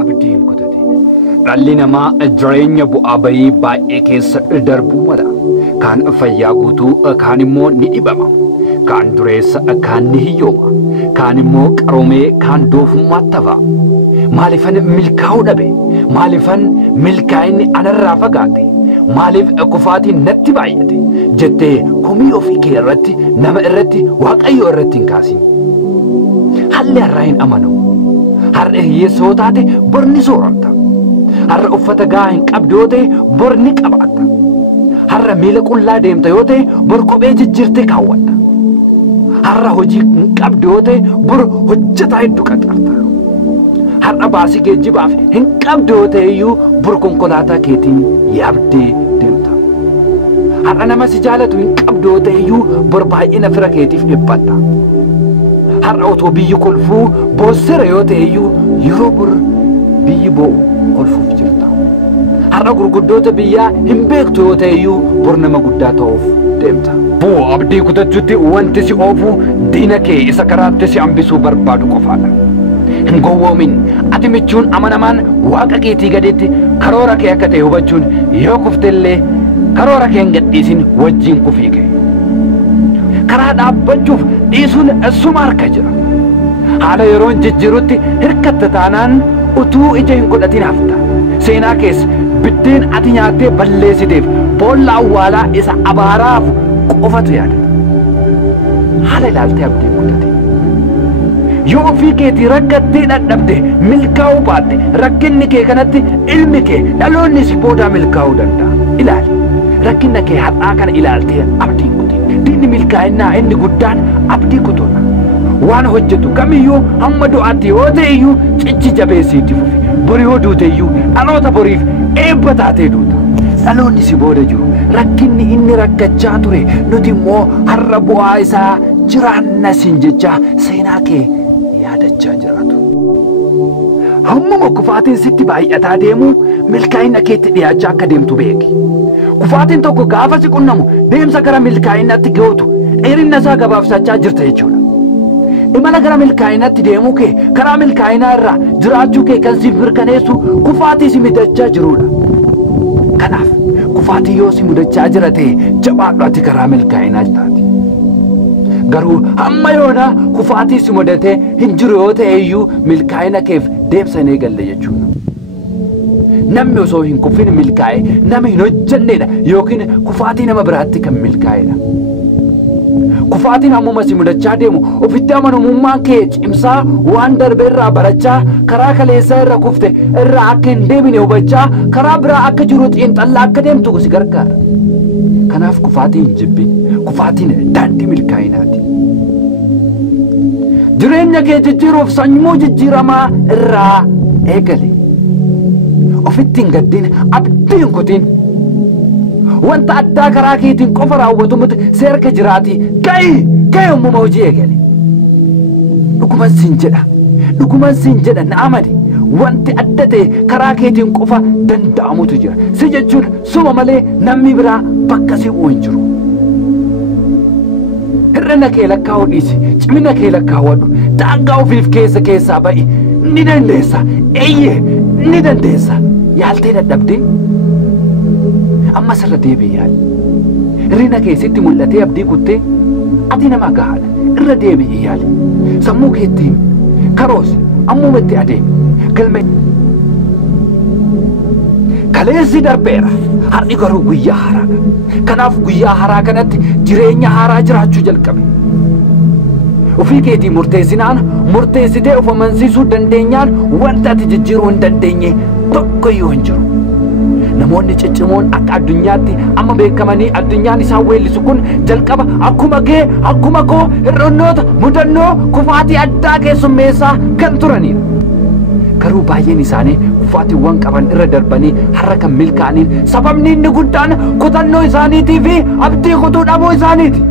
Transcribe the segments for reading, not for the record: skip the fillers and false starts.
Abdiin kutatiin. Dhalli namaa jireenya bu'aa bayii baay'ee keessa darbuu mala. Kaan fayyaa guutuu, kaan immoo ni dhibama. Kaan dureessa, kaan ni hiyyooma. Kaan immoo qaroomee, kaan doofummaatti hafa. Maaliifan milkaa'uu dhabe? Maaliifan milkaa'inni anarraa fagaate? Maaliif kufaatiin natti baay'ate? Jettee komii ofii kee irratti, nama irratti, Waaqayyo irratti hin kaasin. Haalli har'aa hin amanu. Har'a hiyyeessoo taate bor ni sooramta. Har'a uffata gahaa hin qabdu yoo ta'e bor ni qabaatta. Har'a miila qullaa deemta yoo ta'e bor kophee jijjiirtee kaawwatta. Har'a hojii hin qabdu yoo ta'e bor hojjetaa hedduu qaxarta. Har'a baasii geejjibaaf hin qabdu yoo ta'e iyyuu bor konkolaataa keetiin yaabdee deemta. Har'a nama si jaalatu hin qabdu yoo ta'e iyyuu bor baay'ina fira keetiif dhiphatta. Har'a otoo biyyi kolfuu boossera yoo ta'e iyyuu yeroo bor biyyi boo'u kolfuuf jirta. Har'a gurguddoota biyyaa hin beektu yoo ta'e iyyuu bor nama guddaa ta'uuf deemta. Boo abdii kutachuutti wanti si oofu diina kee isa karaatti si hambisuu barbaadu qofaadha. Hin gowwoomin. Ati michuun amanamaan Waaqa keetii gaditti karoora kee akka ta'e hubachuun yoo kuftellee karoora kee hin gadhiisin wajjin kufii kee. Karaa dhaabbachuuf dhiisuun suma harka jira. Haala yeroon jijjiirutti hirkatta taanaan utuu ija hin godhatin hafta. Seenaa keessa biddeen ati nyaattee balleessiteef boolla awwaalaa isa abaaraaf qofatu yaadata. Haala ilaaltee abdii guddate. Yoo ofii keetii rakkattee dadhabde milkaa'uu baatte rakkinni kee kanatti ilmi kee dhaloonni si boodaa milkaa'uu danda'a. Ilaali. Rakkinna kee har'aa kana ilaaltee abdiin kutin. Diinni milkaa'inaa inni guddaan abdii kutuudha. Waan hojjetu kamiyyuu hamma du'aatti yoo ta'e iyyuu cichi jabeessiitti fufi. Bori yoo duute iyyuu dhaloota boriif eebba taatee duuta. Dhaloonni si booda jiru rakkinni inni rakkachaa ture nuti immoo har'a bu'aa isaa jiraanna siin jechaa seenaa kee yaadachaa jiraatu. Hammuma kufaatiin sitti baay'ataa deemu milkaa'ina keetti dhiyaachaa akka deemtu beeki. Kufaatiin tokko gaafa si qunnamu deemsa gara milkaa'inaatti ga'utu dheerinna isaa gabaabsachaa jirta jechuudha. Imala gara milkaa'inaatti deemuu kee karaa milkaa'inaa irraa jiraachuu kee kan siif mirkaneessu kufaatii si mudachaa jirudha. Kanaaf kufaatii yoo si mudachaa jira ta'e jabaadhu ati karaa milkaa'inaa taati. Garuu hamma yoona kufaatii si mudatee hin jiru yoo ta'e iyyuu milkaa'ina keef deemsa hin eegalle jechuudha. Namni osoo hin kufin milkaa'e nama hin hojjennedha yookiin kufaatii nama biraatti kan milkaa'edha. Kufaatiin hammuma si mudachaa deemu ofitti amanamummaan kee cimsaa waan darbe irraa barachaa karaa kaleessaa irra kufte irraa akka hin deebine hubachaa karaa biraa akka jiru xiinxallaa akka deemtu si gargaara. Kanaaf kufaatii hin jibbin. Kufaatiin daandii milkaa'inaati. Jireenya kee jijjiiruuf sammuu jijjiiramaa irraa eegali. Ofitti hin gaddin abdii hin kutin. Wanta addaa karaa keetiin qofa raawwatu miti seerka jiraati. Ka'ii uumama hojii eegali. Dhuguman siin jedha na amani. Wanti adda ta'e karaa keetiin qofa danda'amutu jira. Si jechuun suma malee namni biraa bakka si bu'u hin jiru. Hir'ina kee lakkaa'uu dhiisi. Cimina kee lakkaawwadhu. Daangaa ofiif keessaa ba'i. Ni dandeessa. Eeyyee ni dandeessa. Yaaltee dadhabdee? Ammas irra deebi'i yaali. Hir'ina keessitti mul'atee abdii kuttee ati nama gahaadha. Irra deebi'i yaali. Sammuu keetti karoorsi ammuma itti adeemi. Galme kaleessi darbeera. Har'i garuu guyyaa haraadha. Kanaaf guyyaa haraa kanatti jireenya haaraa jiraachuu jalqabe. Ofii keetii murteessinaan murteessitee of amansiisuu dandeenyaan wanta ati jijjiiruu hin dandeenye tokko iyyuu hin jiru. Namoonni ciccimoon akka addunyaatti amma beekamanii addunyaan isaan weellisu kun jalqaba akkuma kee akkuma koo hir'innoota mudannoo kufaatii addaa keessummeessaa kan turanidha. Garuu baay'een isaanii kufaatiiwwan qaban irra darbanii har'a kan milkaa'aniin sababni inni guddaan kutannoo isaaniitii fi abdii kutuu dhabuu isaaniiti.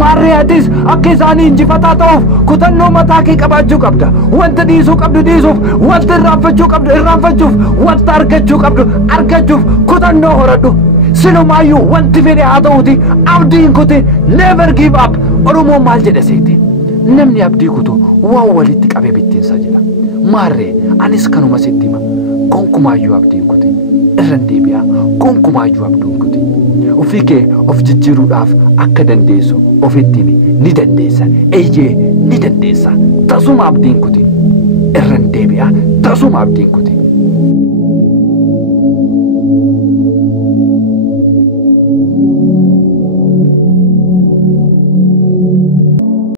Maarreeyatis akka isaanii injifataa ta'uuf kutannoo mataa kee qabaachuu qabda. Wanta dhiisuu qabdu dhiisuuf, wanta irraanfachuu qabdu irraanfachuuf, wanta argachuu qabdu argachuuf kutannoo horadhu. Sinumaayyuu wanti fedhe haa ta'uuti abdiin kute never give up. Oromoon maal jedha seete? Namni abdii kutu waan walitti qabee bittinsa jedha. Maarree anis kanuma sitti hima. Gonkumaayyuu abdiin kuti. Irran deebi'aa gonkumaayyuu abdiin kuti. Ofii kee of jijjiiruudhaaf akka dandeessu ofitti himi ni dandeessa. Eeyyee ni dandeessa. Tasuma abdiin kuti. Irran deebi'aa tasuma abdiin kuti.